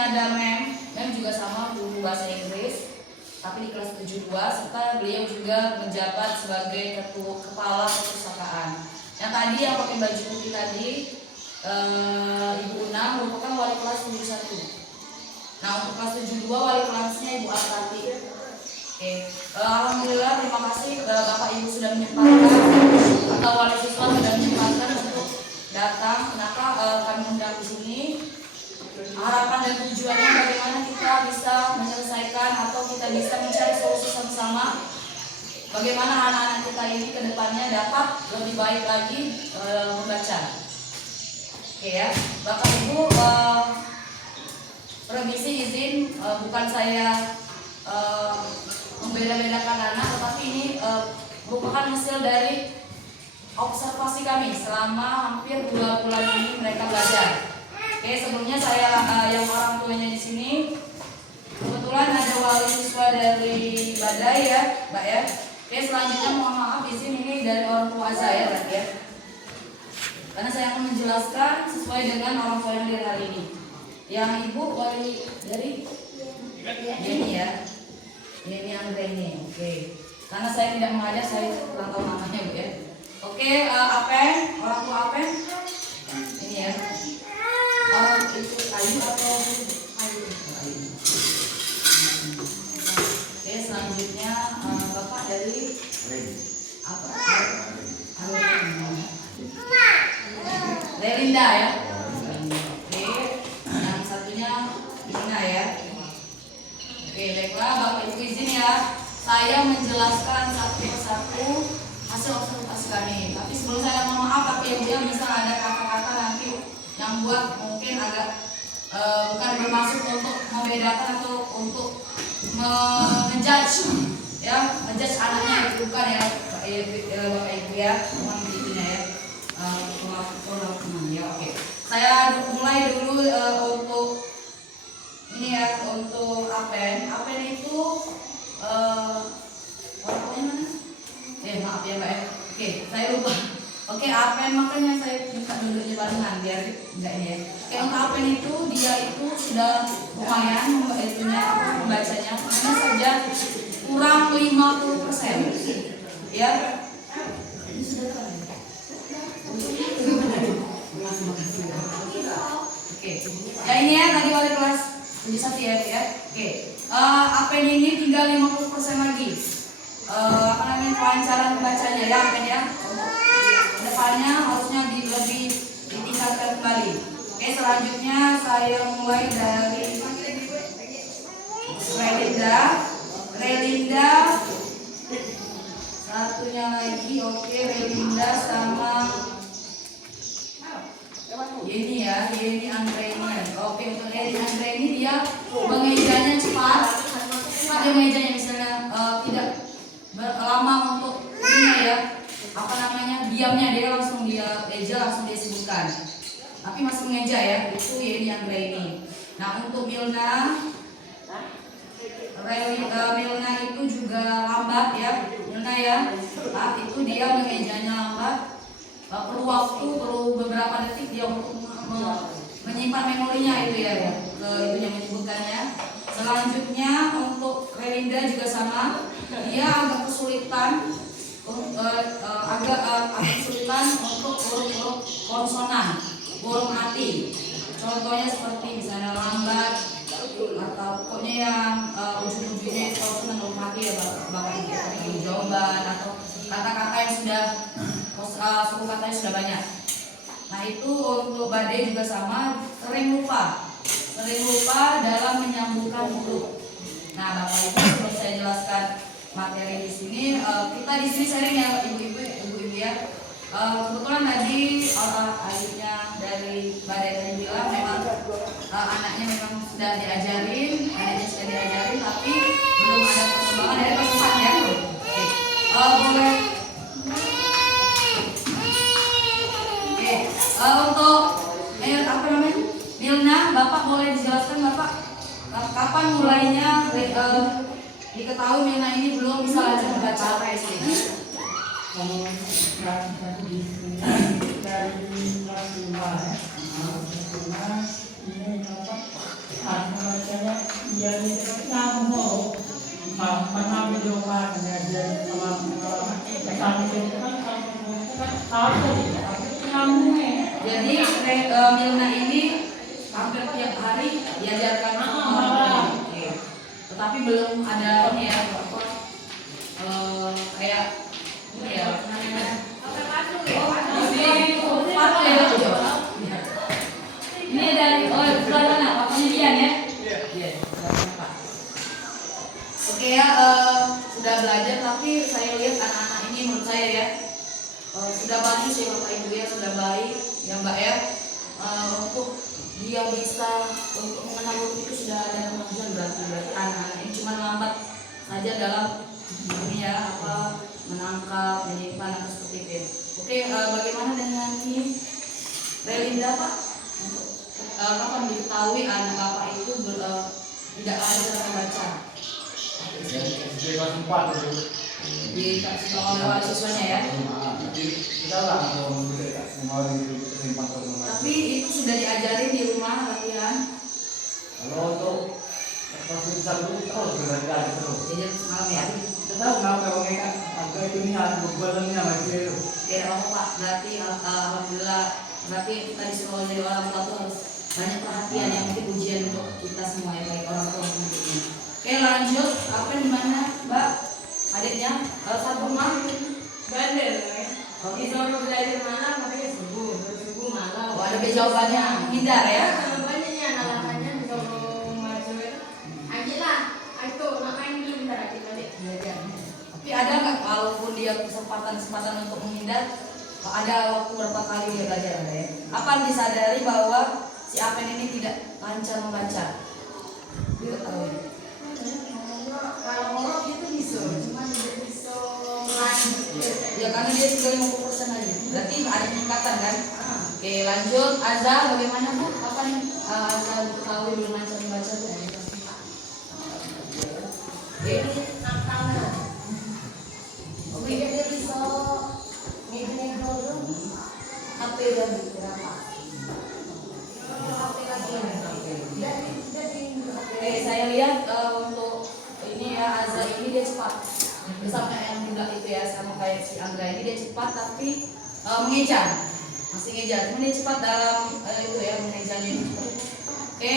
ada Mem juga sama guru bahasa Inggris, tapi di kelas 72, serta beliau juga menjabat sebagai kepala perpustakaan. Yang tadi yang pakai baju putih tadi, Ibu Una merupakan wali kelas 71. Nah, untuk kelas 72 wali kelasnya Ibu Artati. Oke. Alhamdulillah, terima kasih Bapak Ibu sudah menyempatkan atau wali siswa sudah menyempatkan untuk datang. Kenapa kami undang di sini? Harapan dan tujuannya bagaimana kita bisa menyelesaikan atau kita bisa mencari solusi sama-sama. Bagaimana anak-anak kita ini ke depannya dapat lebih baik lagi membaca. Oke ya, Bapak Ibu, permisi izin, bukan saya membeda-bedakan anak, tetapi ini merupakan hasil dari observasi kami selama hampir 2 bulan ini mereka belajar. Oke, sebelumnya saya yang orang tuanya di sini, kebetulan ada wali siswa dari Badai ya, Mbak ya. Oke, selanjutnya mohon maaf izin ini dari orang tua saya berarti ya. Karena saya akan menjelaskan sesuai dengan orang tua yang hadir hari ini. Yang ibu wali dari ini ya, ini Andre ini. Oke, karena saya tidak mengajar, saya kurang tahu namanya Bu ya. Oke, Apen, orang tua Apen ini ya. Orang itu kayu atau kayu? Oke, selanjutnya Bapak dari apa? Relinda ya. Oke, yang satunya Ina ya. Oke, baiklah Bapak Ibu izin ya, saya menjelaskan satu persatu hasil observasi kami. Tapi sebelum saya mohon maaf Bapak Ibu ya, bisa ada kata-kata nanti yang buat mungkin agak bukan bermaksud untuk membedakan atau untuk menjudge ya, menjudge anaknya itu bukan ya Bapak Ibu ya, mohon begitunya ya. Ya oke. Saya mulai dulu untuk ini ya, untuk Apen. Apen itu orangnya mana? Maaf ya Mbak ya. Oke, saya lupa. Oke, Apen makanya saya buka dulu di barengan biar enggak ini ya. Oke, untuk Apen itu dia itu sudah lumayan membacanya, hanya saja kurang 50%. Ya. Ini sudah tahu. Oke. Ya ini ya tadi wali kelas 71 ya. Oke. Apen ini tinggal 50% lagi. Apa namanya, kelancaran membacanya ya Apen ya. Depannya harusnya lebih ditingkatkan kembali. Oke, selanjutnya saya mulai dari Relinda satunya lagi. Oke, Relinda sama ini ya, ini Andre ini. Oke, untuk Andre ini dia mengejanya cepat. Dia mengejanya misalnya tidak lama untuk ini ya, apa namanya, diamnya dia langsung dia eja, langsung dia sebutkan. Tapi masih mengeja ya, itu ya ini Andre ini. Nah, untuk Milna itu juga lambat ya, Milna ya. Nah, itu dia mengejanya lambat. Perlu waktu, perlu beberapa detik dia untuk menyimpan memorinya itu ya, itu yang menyebutkannya. Selanjutnya untuk Relinda juga sama, dia agak kesulitan untuk huruf-huruf konsonan, huruf mati. Contohnya seperti misalnya lambat atau pokoknya yang ujung-ujungnya konsonan huruf mati ya Bapak Ibu, jawaban atau kata-kata yang sudah suku katanya sudah banyak. Nah, itu untuk Badai juga sama, sering lupa dalam menyambungkan huruf. Nah, Bapak Ibu, sebelum saya jelaskan materi di sini, kita di sini sharing ya ibu-ibu ya. Kebetulan tadi ayahnya dari Badai tadi bilang memang anaknya memang sudah diajarin, tapi belum ada perkembangan dari kelas 4 ya. Boleh. Untuk apa namanya, Milna, Bapak boleh dijelaskan Bapak kapan mulainya diketahui Milna ini belum bisa baca membaca SD? Kalau dari kelas 5 ya, ini apa? ini tapi mau pernah mencoba pengajian sama kami itu kan tahu tapi nyambungnya. Jadi Milna ini hampir tiap hari diajarkan Oke. Tetapi belum ada ini ya apa kayak ini ya ini dari sebelah mana papanya Dian ya? Iya. Oke ya sudah belajar tapi saya lihat anak-anak ini menurut saya ya sudah bagus ya Bapak Ibu ya, sudah baik ya Mbak ya, untuk dia bisa untuk mengenal huruf itu sudah ada kemajuan berarti anak-anak ini cuma lambat saja dalam ini ya apa menangkap menyimpan atau seperti itu. Oke, bagaimana dengan ini Relinda Pak? Kapan diketahui anak Bapak itu tidak bisa membaca? SD kelas 4 itu. Dikasih oleh wali siswanya ya? Sudah lah kalau semua disimpan terus. Tapi itu sudah diajarin di rumah latihan. Kalau untuk kelas besar itu terus belajar terus. Jadi semalam ya? Tetap kenapa orang kan agak itu nih ada beberapa nih nama itu. Ya Pak, berarti alhamdulillah berarti kita disuruh jadi orang tua tuh harus banyak perhatian yang mungkin ujian untuk kita semua ya baik orang tua maupun ibunya. Oke lanjut, apa di mana Mbak? Adiknya satu rumah Bandel ya. Oke. Disuruh belajar mana makanya subuh malam. Oh, ada jawabannya hindar ya? Banyaknya anak-anaknya disuruh maju itu. Ajilah, itu main dulu bentar aja tadi belajar. Tapi ada nggak walaupun dia kesempatan untuk menghindar, ada waktu berapa kali dia belajar ada ya? Apa disadari bahwa si Apen ini tidak lancar membaca? Dia tahu ya? Kalau ngomong itu bisa, cuma tidak bisa melanjut. Ya karena dia sudah 50% aja. Berarti ada peningkatan kan? Oke lanjut, Azza bagaimana Bu? Kapan Azza diketahui belum lancar membaca Bu? Oke. Oke. Dia bisa ngedeng dulu. HP udah berapa? Oke, saya lihat untuk ini ya Azza ini dia cepat. Sama yang juga itu ya sama kayak si Angga ini dia cepat tapi mengejar, masih ngejar. Cuma dia cepat dalam itu ya mengejarnya itu cepat. Oke,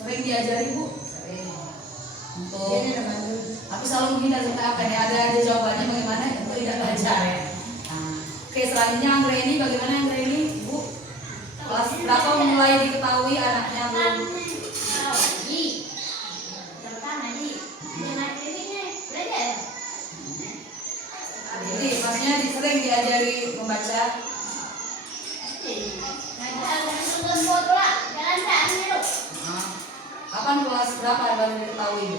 sering diajari Bu. Sering. Untuk tapi selalu menghindar sampai apa ya? Ada jawabannya bagaimana? Itu tidak belajar ya. Oke, selanjutnya Anggra ini bagaimana Anggra ini Bu? Kelas berapa mulai diketahui anaknya belum? Jadi maksudnya sering diajari membaca. Kapan kelas berapa baru diketahui Bu?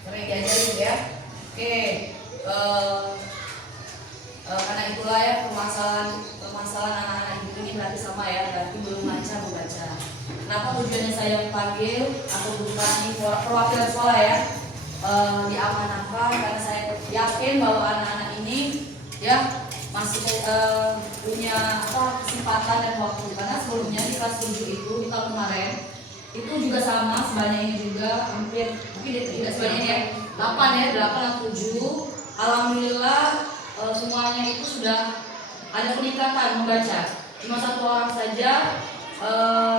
Sering diajari ya. Oke. Karena itulah ya permasalahan anak-anak ibu ini berarti sama ya, berarti belum lancar membaca. Kenapa tujuannya saya panggil atau bukan ini perwakilan sekolah ya diamanahkan karena saya yakin bahwa anak-anak ini ya masih punya kesempatan dan waktu, karena sebelumnya di kelas 7 itu di tahun kemarin itu juga sama sebanyak ini juga hampir mungkin tidak sebanyak ini ya 8 atau 7. Alhamdulillah semuanya itu sudah ada peningkatan membaca. Cuma satu orang saja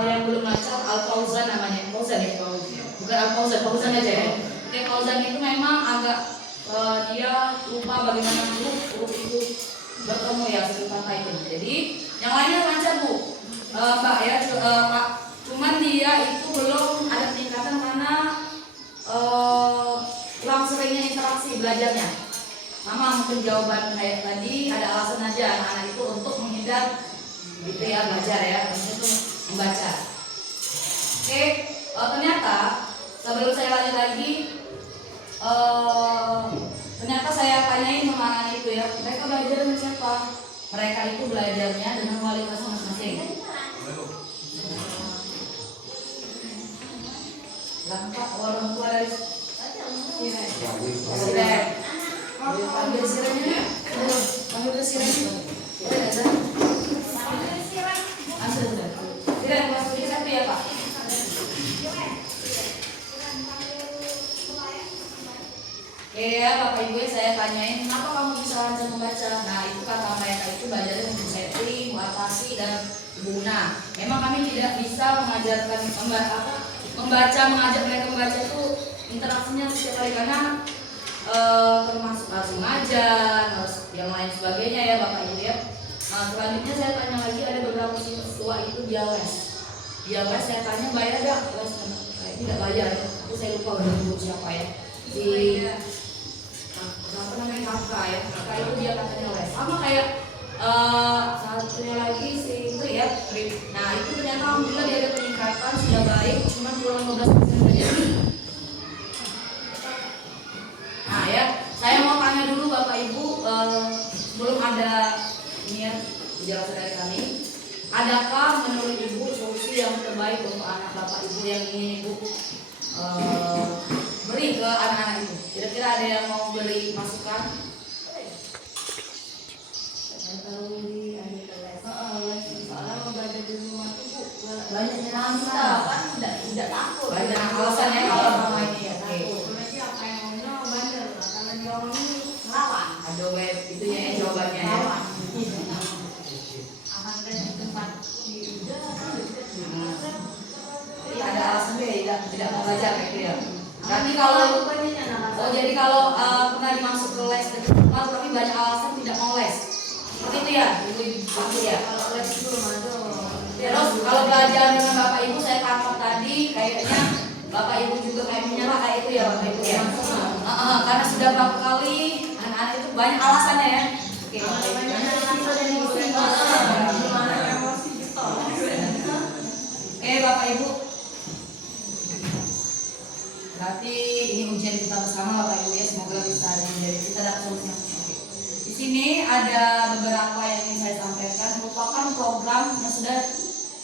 yang belum lancar, Al-Fauzan namanya. Fauzan ya? Bukan Al-Fauzan, Fauzan aja ya. Oke, Fauzan itu memang agak dia lupa bagaimana huruf itu bertemu ya seperti kata itu. Jadi yang lainnya lancar Bu, Mbak ya, Pak. Cuman dia itu belum ada peningkatan karena kurang seringnya interaksi belajarnya. Mama mungkin jawaban kayak tadi ada alasan aja anak-anak itu untuk menghindar gitu ya belajar ya, itu membaca. Oke, ternyata sebelum saya lanjut lagi, ternyata saya tanyain sama anak itu ya, mereka belajar dengan siapa? Mereka itu belajarnya dengan wali kelas masing-masing. Langkah orang tua dari Siren. Panggil Sirennya ya? Panggil Siren. Boleh nggak sih? baca. Nah itu kata mereka itu belajarnya Bu Setri, Bu Atasi dan Bu Una. Memang kami tidak bisa mengajarkan membaca, mengajak mereka membaca itu interaksinya setiap hari karena termasuk harus mengajar, harus yang lain sebagainya ya Bapak Ibu ya. Nah, selanjutnya saya tanya lagi, ada beberapa siswa itu dia les. Dia les, saya tanya bayar enggak? Les tidak bayar ya. Itu saya lupa udah nyebut siapa ya. Di apa namanya kakak ya. Kakak itu dia katanya les. Sama kayak satunya lagi si itu ya. Nah, itu ternyata alhamdulillah dia ada peningkatan sudah baik, cuma kurang 15% saja. Nah ya, saya mau tanya dulu Bapak Ibu, belum ada ini ya penjelasan dari kami. Adakah menurut Ibu solusi yang terbaik untuk anak Bapak Ibu yang ingin Ibu beri ke anak-anak Ibu? Kira-kira ada yang mau beri masukan? Soalnya mau belajar di rumah tuh Bu, Banyak kan tidak takut. Banyak alasannya kalau sama ini ya. Oke. Berarti apa yang maunya bandel lah, karena dia orang ini ngelawan. Ada web itu ya jawabannya ya. Ngelawan. Akan ada di tempat di Jadi ada alasan dia tidak mau belajar kayak gitu ya. Nanti kalau jadi kalau pernah dimasuk ke les dekat tapi banyak alasan tidak mau les. Seperti itu ya, Ibu pasti ya. Kalau les belum ada. Terus kalau belajar dengan Bapak Ibu saya tangkap tadi kayaknya Bapak Ibu juga kayak menyerah kayak itu ya Bapak Ibu ya. Karena sudah berapa kali anak-anak itu banyak alasannya ya. Oke, Bapak Ibu. Oke Bapak Ibu. Berarti ini ujian kita bersama Bapak Ibu ya, semoga bisa menjadi kita dapat solusi yang oke. Di sini ada beberapa yang ingin saya sampaikan, merupakan program yang sudah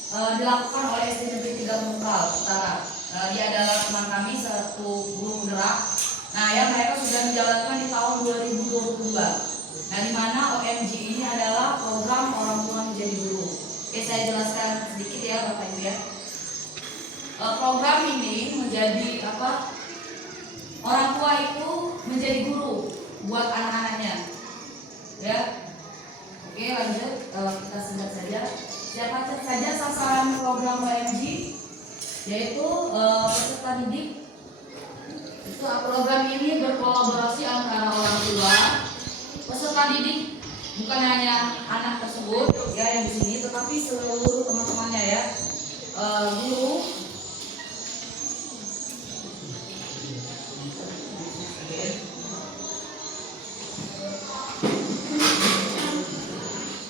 dilakukan oleh SD Negeri 3 Mungkal Utara. Dia adalah teman kami satu guru gerak. Nah, ya mereka sudah menjalankan di tahun 2022. Nah, di mana OMG ini adalah program orang tua menjadi guru. Oke, saya jelaskan sedikit ya Bapak Ibu ya. Program ini menjadi apa? Orang tua itu menjadi guru buat anak-anaknya. Ya. Oke, lanjut. Kita sebut saja. Siapa saja sasaran program OMG, yaitu peserta didik. Itu program ini berkolaborasi antara orang tua, peserta didik, bukan hanya anak tersebut ya yang di sini, tetapi seluruh teman-temannya ya, guru.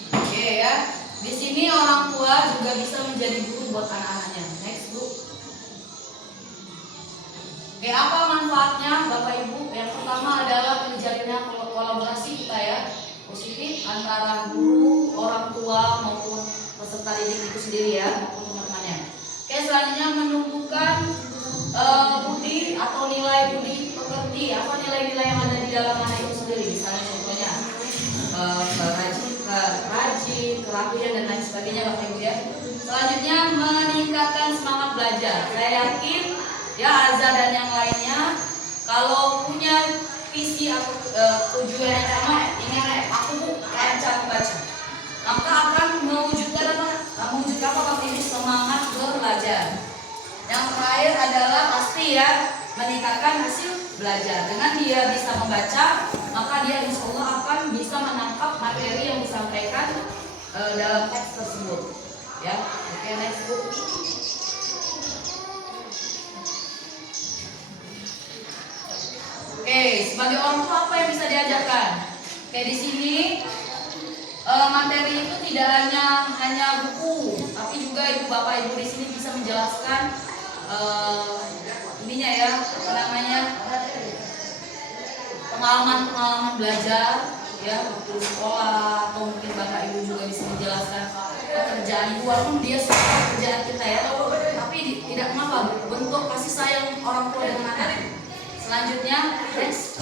Oke ya, di sini orang tua juga bisa menjadi guru buat anak-anaknya. Next Bu. Oke, apa manfaatnya Bapak Ibu? Yang pertama adalah terjalinnya kolaborasi kita ya, positif antara guru, orang tua maupun peserta didik itu sendiri ya, maupun teman-temannya. Oke, selanjutnya menumbuhkan budi atau nilai budi pekerti. Apa nilai-nilai yang ada di dalam anak itu sendiri? Misalnya contohnya rajin, kerapian dan lain sebagainya Bapak Ibu ya. Selanjutnya meningkatkan semangat belajar. Saya yakin ya Azza dan yang lainnya kalau punya visi atau tujuan yang sama, ingin aku lancar membaca, maka akan mewujudkan Bapak Ibu semangat belajar. Yang terakhir adalah pasti ya meningkatkan hasil belajar. Dengan dia bisa membaca, maka dia insya Allah akan bisa menangkap materi yang disampaikan dalam teks tersebut. Ya, oke next Bu. Oke, sebagai orang tua apa yang bisa diajarkan? Oke, di sini materi itu tidak hanya buku, tapi juga Ibu Bapak Ibu di sini bisa menjelaskan ininya ya, apa namanya, pengalaman belajar ya waktu sekolah, atau mungkin Bapak Ibu juga bisa menjelaskan pekerjaan Ibu walaupun dia suka pekerjaan kita ya, tapi tidak mengapa bentuk kasih sayang orang tua dengan anak. Selanjutnya, next.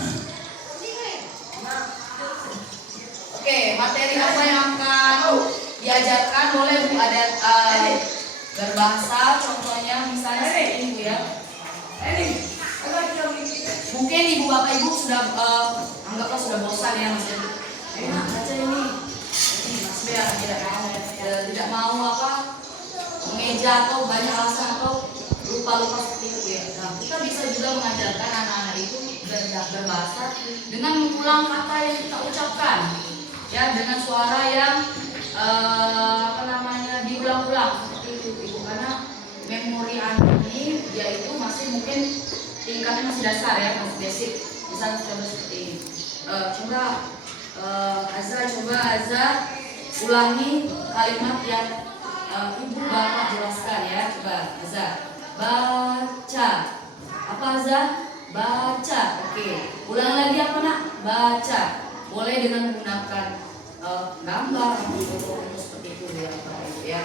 Oke, materi apa yang akan diajarkan? Boleh Bu, ada berbahasa, contohnya misalnya seperti ini Bu ya. Mungkin Ibu Bapak Ibu sudah anggaplah sudah bosan ya maksudnya. kerja atau banyak alasan atau lupa seperti itu ya. Nah, kita bisa juga mengajarkan anak-anak itu berbahasa dengan mengulang kata yang kita ucapkan ya, dengan suara yang diulang-ulang seperti itu Ibu, karena memori anak ini yaitu masih mungkin tingkatnya masih dasar ya, masih basic. Misalnya coba seperti ini, coba Azza ulangi kalimat yang ibu bapak jelaskan ya. Coba Azza, baca. Apa Azza? Baca. Oke, ulang lagi apa nak? Baca. Boleh dengan menggunakan gambar atau foto seperti itu ya Bapak Ibu ya.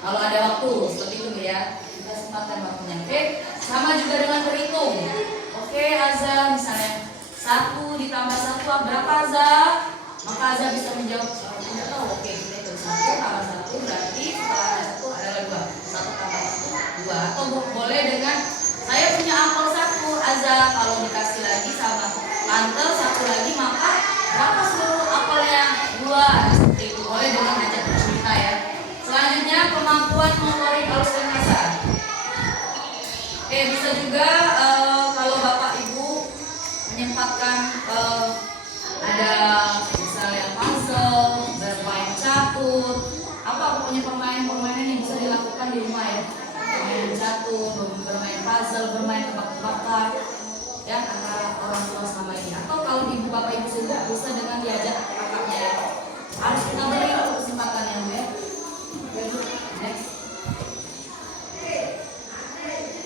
Kalau ada waktu seperti itu ya, kita sempatkan waktunya. Oke, sama juga dengan berhitung. Oke Azza, misalnya 1 ditambah 1 berapa Azza? Maka Azza bisa menjawab tidak tahu. Oke, kita hitung 1 tambah 1 berarti setelah ada 1 adalah 2. 1 tambah 1 2. Atau boleh dengan saya punya apel 1 Azza, kalau dikasih lagi sama tante 1 lagi maka berapa seluruh apelnya? 2. Seperti itu. Boleh dengan ajak bercerita ya. Selanjutnya kemampuan motorik halus dan kasar. Oke, bisa juga kalau Bapak Ibu menyempatkan ada misalnya puzzle, bermain catur, apa pokoknya permainan yang bisa dilakukan di rumah ya. Bermain catur, bermain puzzle, bermain tebak-tebakan ya antara orang tua sama ini. Atau kalau ibu bapak ibu sibuk bisa dengan diajak kakaknya ya. Harus kita beri kesempatannya ya. Next.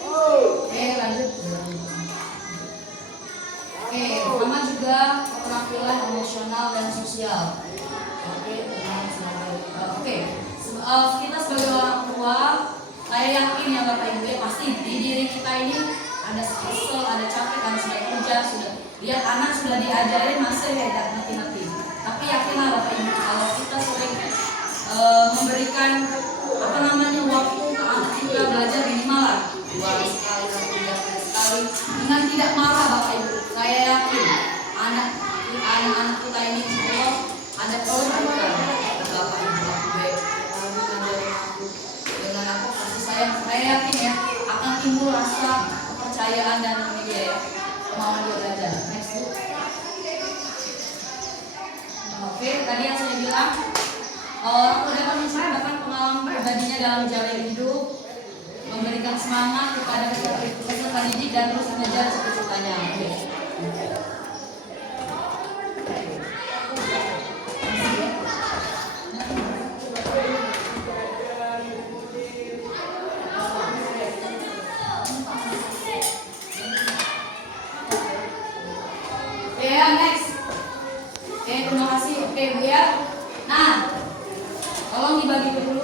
Oke, lanjut. Oke, sama juga keterampilan emosional dan sosial. Oke, kita sebagai orang tua, saya yakin ya Bapak Ibu ya, pasti di diri kita ini ada kesel, ada capek, karena sudah kerja, sudah lihat anak sudah diajarin masih ya tidak ngerti-ngerti. Tapi yakinlah Bapak Ibu, kalau kita sering memberikan waktu ke anak kita belajar minimal lah 2 hari sekali atau 3 hari sekali dengan tidak marah Bapak Ibu, saya yakin anak-anak kita ini insya ada kebaikan. Bapak Ibu dengan aku kasih sayang, saya yakin ya akan timbul rasa kepercayaan dan ya kemauan dia belajar. Next Bu. Oke, tadi yang saya bilang orang tua dapat menceritakan pengalaman pribadinya dalam menjalani hidup, memberikan semangat kepada peserta didik dan terus mengejar cita-citanya. Next. Oke, terima kasih. Oke Bu ya. Nah, tolong dibagi dulu.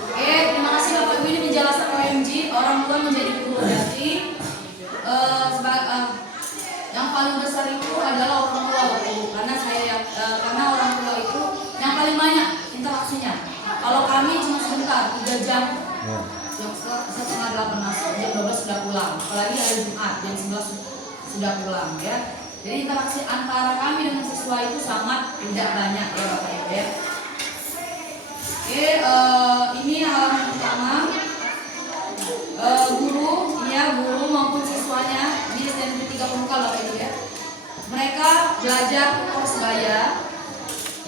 Oke, terima kasih Bapak Ibu, ini penjelasan OMG orang tua menjadi guru. Berarti yang paling besar itu adalah orang tua Bapak Ibu, karena orang tua itu yang paling banyak interaksinya. Kalau kami cuma sebentar 3 jam, jam setengah 8 masuk, jam 12 sudah pulang. Apalagi hari Jumat jam 11 sudah pulang ya. Jadi interaksi antara kami dengan siswa itu sangat tidak banyak ya Bapak Ibu ya. Oke, ini halaman pertama. Guru maupun siswanya ini SMP 30 Bapak Ibu ya. Mereka belajar Persebaya.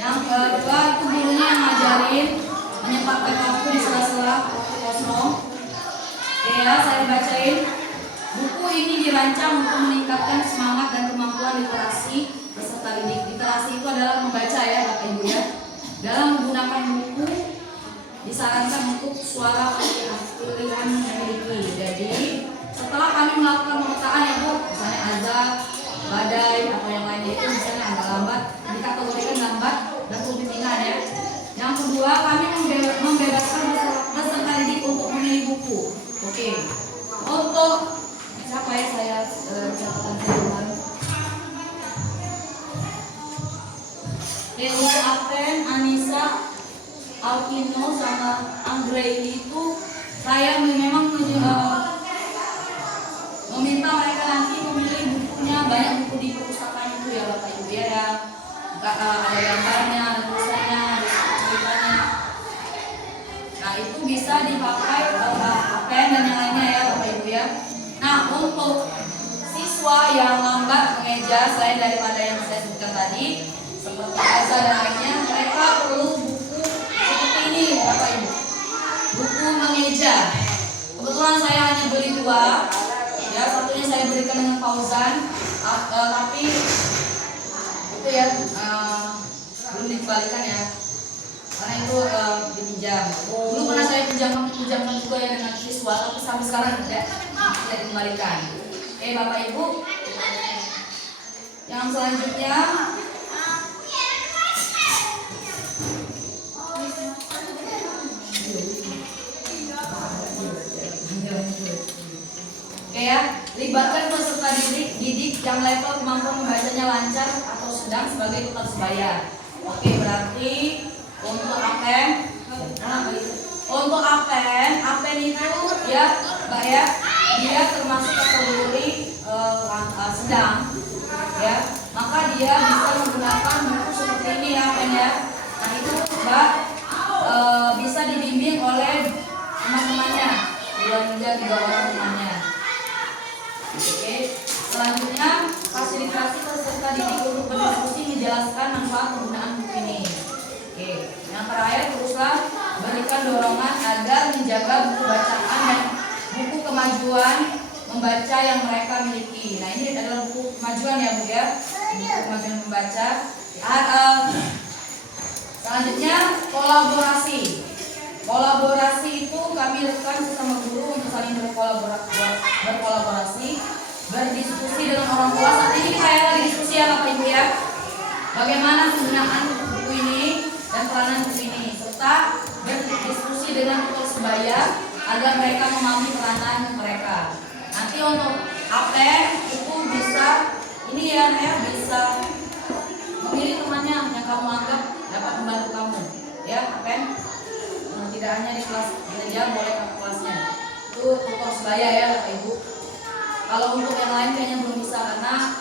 Yang kedua itu gurunya yang ngajarin, menyempatkan waktu di sela-sela kosong. Oke ya, saya bacain. Buku ini dirancang untuk meningkatkan semangat dan kemampuan literasi peserta didik. Literasi itu adalah membaca ya Bapak Ibu ya. Dalam menggunakan buku disarankan untuk suara pilihan memiliki. Jadi setelah kami melakukan pemetaan ya Bu, misalnya azab, badai atau yang lainnya itu misalnya agak lambat, dikategorikan lambat dan pembimbingan ya. Yang kedua kami membebaskan peserta didik untuk memilih buku. Oke. Untuk siapa ya saya catatan saya Dewa Aten, Anissa, Alkino sama Anggreni itu saya memang meminta mereka nanti memilih bukunya, banyak buku di perpustakaan itu ya Bapak Ibu ya, ada gambarnya, ada tulisannya, ada ceritanya. Nah itu bisa dipakai pen dan yang lainnya ya Bapak Ibu ya. Nah, untuk siswa yang lambat mengeja selain daripada yang saya sebutkan tadi seperti Asa dan lainnya, mereka perlu buku seperti ini Bapak Ibu. Buku mengeja. Kebetulan saya hanya beli 2. Ya, satunya saya berikan dengan Fauzan, tapi itu ya belum dikembalikan ya. Karena itu dipinjam. Dulu pernah saya pinjamkan juga ya dengan siswa, tapi sampai sekarang tidak dikembalikan. Oke Bapak Ibu, yang selanjutnya oke ya, libatkan peserta didik yang level kemampuan membacanya lancar atau sedang sebagai peserta sebaya. Oke, berarti untuk Apen itu ya Mbak ya, dia termasuk kategori sedang ya, maka dia bisa menggunakan buku seperti ini ya Apen ya. Nah itu Mbak bisa dibimbing oleh teman-temannya, 2 hingga 3 orang temannya. Oke, selanjutnya fasilitasi peserta didik untuk berdiskusi menjelaskan manfaat penggunaan buku ini. Oke, yang terakhir teruslah berikan dorongan agar menjaga buku bacaan dan buku kemajuan membaca yang mereka miliki. Nah ini adalah buku kemajuan ya Bu ya, buku kemajuan membaca. Selanjutnya kolaborasi. Kolaborasi itu kami lakukan sesama guru untuk saling berkolaborasi, berdiskusi dengan orang tua. Saat ini saya lagi diskusi ya Bapak Ibu ya, bagaimana penggunaan buku ini dan peranan buku ini, serta berdiskusi dengan tutor sebaya agar mereka memahami peranan mereka. Nanti untuk Apen itu bisa ini ya, bisa memilih temannya yang kamu anggap dapat membantu kamu ya Apen. Tidak hanya di kelas dia boleh ke kelasnya, itu tutor sebaya ya Bapak Ibu. Kalau untuk yang lain kayaknya belum bisa karena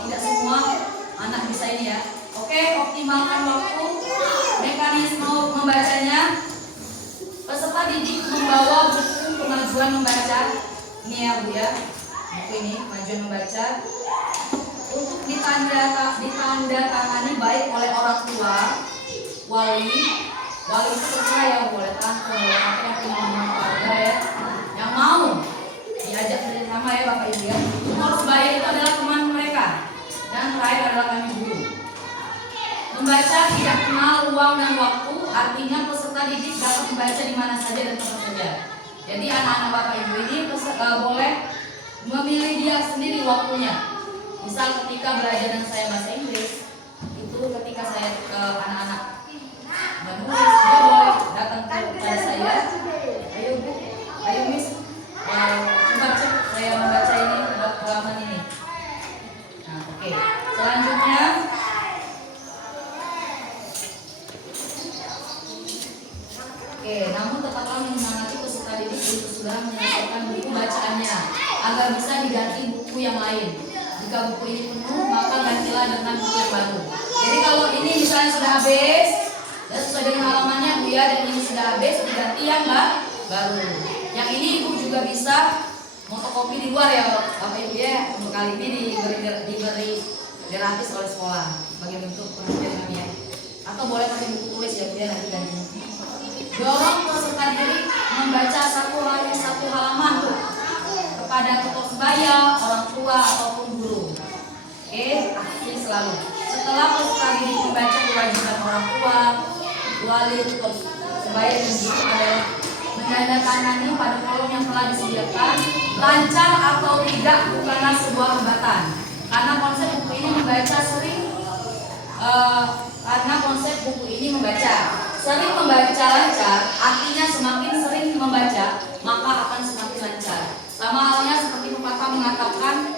tidak semua anak bisa ini ya. Oke, optimalkan waktu. Mekanisme membacanya, peserta didik membawa buku kemajuan membaca ini ya Bu ya, buku ini kemajuan membaca untuk ditandatangani baik oleh orang tua, wali itu terserah ya, boleh tante, boleh apa yang punya keluarga ya, yang mau diajak bersama ya Bapak Ibu ya. Tutor sebaya itu adalah teman mereka, dan terakhir adalah kami guru. Membaca tidak kenal ruang dan waktu, artinya peserta didik dapat membaca di mana saja dan kapan saja. Jadi anak-anak Bapak Ibu ini boleh memilih dia sendiri waktunya. Misal ketika belajar dan saya bahasa Inggris, itu ketika saya anak-anak menulis, dia boleh datang kepada saya, ayo Bu, ayo Miss, coba cek saya membaca ini halaman ini. Nah oke, selanjutnya namun tetaplah menyemangati peserta didik untuk sudah menyelesaikan buku bacaannya agar bisa diganti buku yang lain. Jika buku ini penuh, maka gantilah dengan buku yang baru. Jadi kalau ini misalnya sudah habis, dan sesuai dengan halamannya Bu ya, dan ini sudah habis, diganti yang baru. Yang ini Ibu juga bisa fotokopi di luar ya Bapak Ibu ya. Untuk kali ini diberi gratis oleh sekolah sebagai bentuk perhatian kami ya. Atau boleh pakai buku tulis ya Bu ya, nanti gantinya. Dorong peserta didik membaca satu halaman tuh kepada tutor sebaya, orang tua ataupun guru. Oke, aktif selalu. Setelah peserta didik membaca kewajiban orang tua, wali, tutor sebaya dan guru adalah menandatangani pada kolom yang telah disediakan. Lancar atau tidak bukanlah sebuah hambatan, karena konsep buku ini membaca sering membaca lancar, artinya semakin sering membaca maka akan semakin lancar. Sama halnya seperti pepatah mengatakan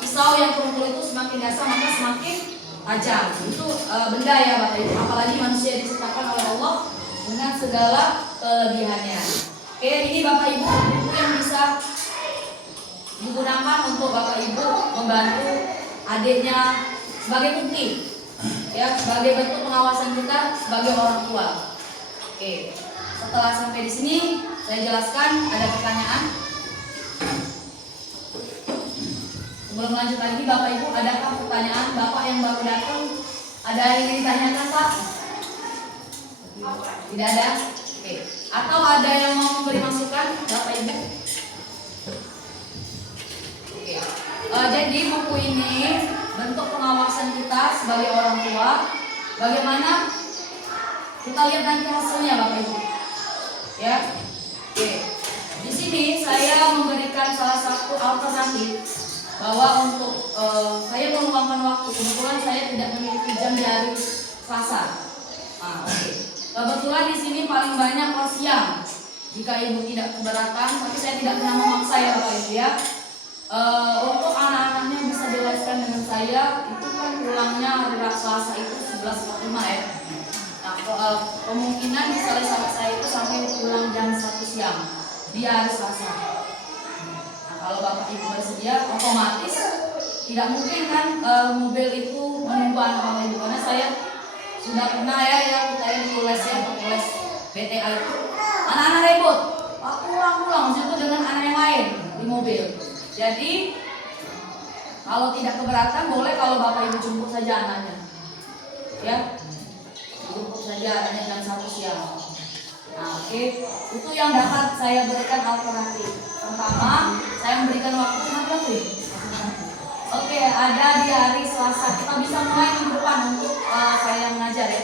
pisau yang tumpul itu semakin dasar maka semakin tajam. Itu benda ya Bapak Ibu, apalagi manusia diciptakan oleh Allah dengan segala kelebihannya. Oke, ini Bapak Ibu buku yang bisa digunakan untuk Bapak Ibu membantu adiknya sebagai bukti ya, sebagai bentuk pengawasan kita sebagai orang tua. Oke, Setelah sampai di sini, saya jelaskan. Ada pertanyaan? Sebelum lanjut lagi, Bapak Ibu, adakah pertanyaan? Bapak yang baru datang, ada yang ingin ditanyakan, Pak? Tidak ada? Oke. Atau ada yang mau memberi masukan, Bapak Ibu? Oke. Jadi buku ini bentuk pengawasan kita sebagai orang tua. Bagaimana? Kita lihat nanti hasilnya, Bapak Ibu. Ya. Oke. Di sini saya memberikan salah satu alternatif bahwa untuk saya meluangkan waktu. Kebetulan saya tidak memiliki jam di hari Selasa. Oke. Kebetulan di sini paling banyak kelas siang. Jika ibu tidak keberatan, tapi saya tidak pernah memaksa ya Bapak Ibu ya. Untuk anak-anaknya bisa dileskan dengan saya, itu kan pulangnya hari Selasa itu 11.45 ya. Nah, kemungkinan bisa les sama saya itu sampai pulang jam 1 siang di hari Selasa. Nah, kalau Bapak Ibu bersedia, otomatis tidak mungkin kan mobil itu menunggu anak Bapak Ibu, karena saya sudah pernah ya kita yang dulu les ya, les BTA itu anak-anak ribut, pulang itu dengan anak yang lain di mobil. Jadi kalau tidak keberatan boleh kalau Bapak Ibu jemput saja anaknya, ya jemput saja anaknya jam 1 siang. Nah, oke. Itu yang dapat saya berikan alternatif. Pertama, saya memberikan waktu nanti. Oke, ada di hari Selasa. Kita bisa mulai minggu depan untuk saya mengajar ya.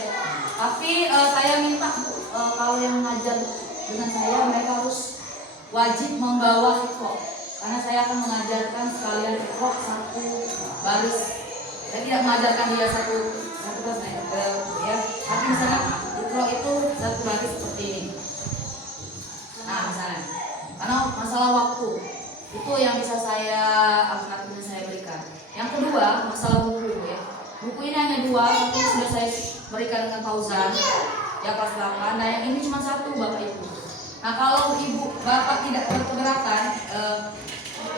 Tapi saya minta kalau yang mengajar dengan saya, mereka harus wajib membawa hikro. Karena saya akan mengajarkan sekalian hikro satu baris. Saya tidak mengajarkan dia satu kelas ya. Tapi misalnya hikro itu satu baris seperti ini. Nah, misalnya, karena masalah waktu itu yang bisa saya alternatifnya saya berikan. Yang kedua, masalah buku ya. Buku ini hanya 2, tapi sudah saya berikan dengan Fauzan ya kelas 8. Nah, yang ini cuma 1 Bapak Ibu. Nah, kalau Ibu Bapak tidak keberatan,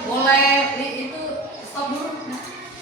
boleh itu stop dulu.